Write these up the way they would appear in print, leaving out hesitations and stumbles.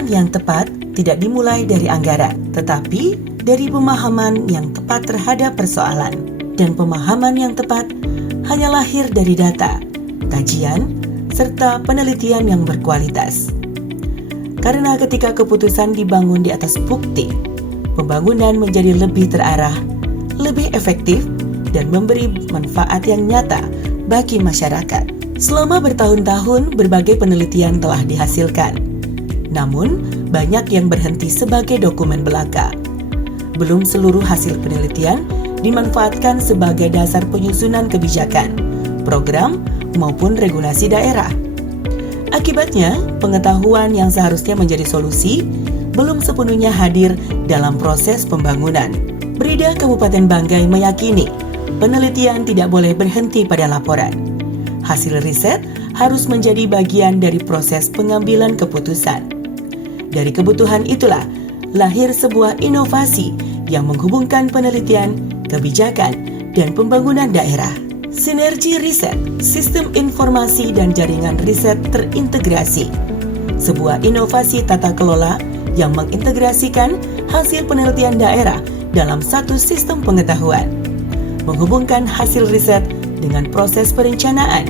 Pembangunan yang tepat tidak dimulai dari anggaran, tetapi dari pemahaman yang tepat terhadap persoalan. Dan pemahaman yang tepat hanya lahir dari data, kajian, serta penelitian yang berkualitas. Karena ketika keputusan dibangun di atas bukti, pembangunan menjadi lebih terarah, lebih efektif, dan memberi manfaat yang nyata bagi masyarakat. Selama bertahun-tahun, berbagai penelitian telah dihasilkan. Namun, banyak yang berhenti sebagai dokumen belaka. Belum seluruh hasil penelitian dimanfaatkan sebagai dasar penyusunan kebijakan, program, maupun regulasi daerah. Akibatnya, pengetahuan yang seharusnya menjadi solusi belum sepenuhnya hadir dalam proses pembangunan. Brida Kabupaten Banggai meyakini penelitian tidak boleh berhenti pada laporan. Hasil riset harus menjadi bagian dari proses pengambilan keputusan. Dari kebutuhan itulah lahir sebuah inovasi yang menghubungkan penelitian, kebijakan, dan pembangunan daerah. Sinergi riset, sistem informasi dan jaringan riset terintegrasi. Sebuah inovasi tata kelola yang mengintegrasikan hasil penelitian daerah dalam satu sistem pengetahuan. Menghubungkan hasil riset dengan proses perencanaan,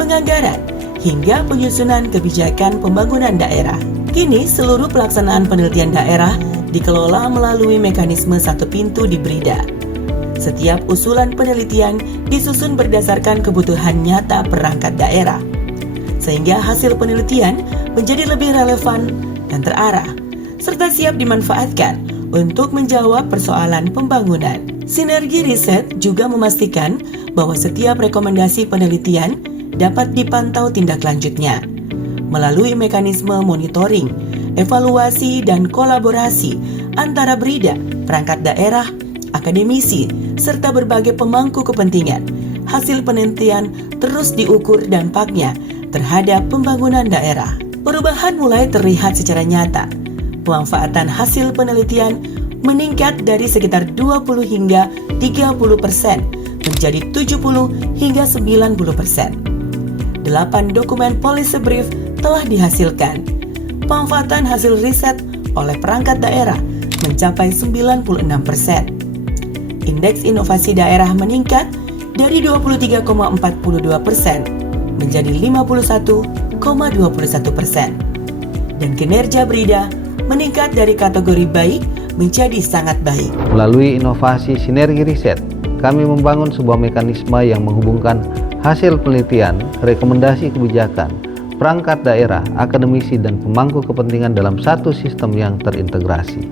penganggaran, hingga penyusunan kebijakan pembangunan daerah. Kini seluruh pelaksanaan penelitian daerah dikelola melalui mekanisme satu pintu di Brida. Setiap usulan penelitian disusun berdasarkan kebutuhan nyata perangkat daerah, sehingga hasil penelitian menjadi lebih relevan dan terarah, serta siap dimanfaatkan untuk menjawab persoalan pembangunan. Sinergi riset juga memastikan bahwa setiap rekomendasi penelitian dapat dipantau tindak lanjutnya melalui mekanisme monitoring, evaluasi, dan kolaborasi antara Brida, perangkat daerah, akademisi, serta berbagai pemangku kepentingan. Hasil penelitian terus diukur dampaknya terhadap pembangunan daerah. Perubahan mulai terlihat secara nyata. Pemanfaatan hasil penelitian meningkat dari sekitar 20 hingga 30% menjadi 70 hingga 90%. 8 dokumen policy brief telah dihasilkan. Pemanfaatan hasil riset oleh perangkat daerah mencapai 96%. Indeks inovasi daerah meningkat dari 23,42% menjadi 51,21%. Dan kinerja Brida meningkat dari kategori baik menjadi sangat baik. Melalui inovasi sinergi riset, kami membangun sebuah mekanisme yang menghubungkan hasil penelitian, rekomendasi kebijakan, perangkat daerah, akademisi, dan pemangku kepentingan dalam satu sistem yang terintegrasi.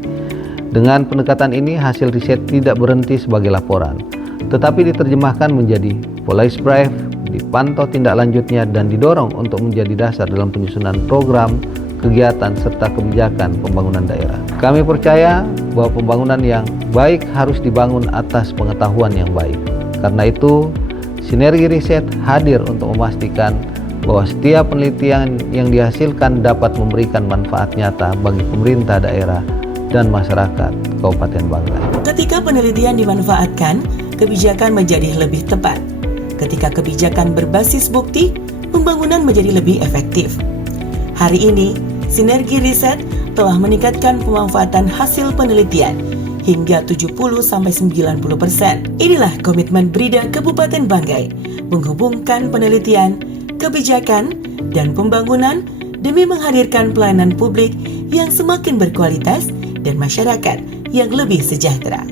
Dengan pendekatan ini, hasil riset tidak berhenti sebagai laporan, tetapi diterjemahkan menjadi policy brief, dipantau tindak lanjutnya, dan didorong untuk menjadi dasar dalam penyusunan program, kegiatan, serta kebijakan pembangunan daerah. Kami percaya bahwa pembangunan yang baik harus dibangun atas pengetahuan yang baik. Karena itu, sinergi riset hadir untuk memastikan bahwa setiap penelitian yang dihasilkan dapat memberikan manfaat nyata bagi pemerintah daerah dan masyarakat Kabupaten Banggai. Ketika penelitian dimanfaatkan, kebijakan menjadi lebih tepat. Ketika kebijakan berbasis bukti, pembangunan menjadi lebih efektif. Hari ini, sinergi riset telah meningkatkan pemanfaatan hasil penelitian hingga 70-90%. Inilah komitmen Brida Kabupaten Banggai, menghubungkan penelitian, kebijakan, dan pembangunan demi menghadirkan pelayanan publik yang semakin berkualitas dan masyarakat yang lebih sejahtera.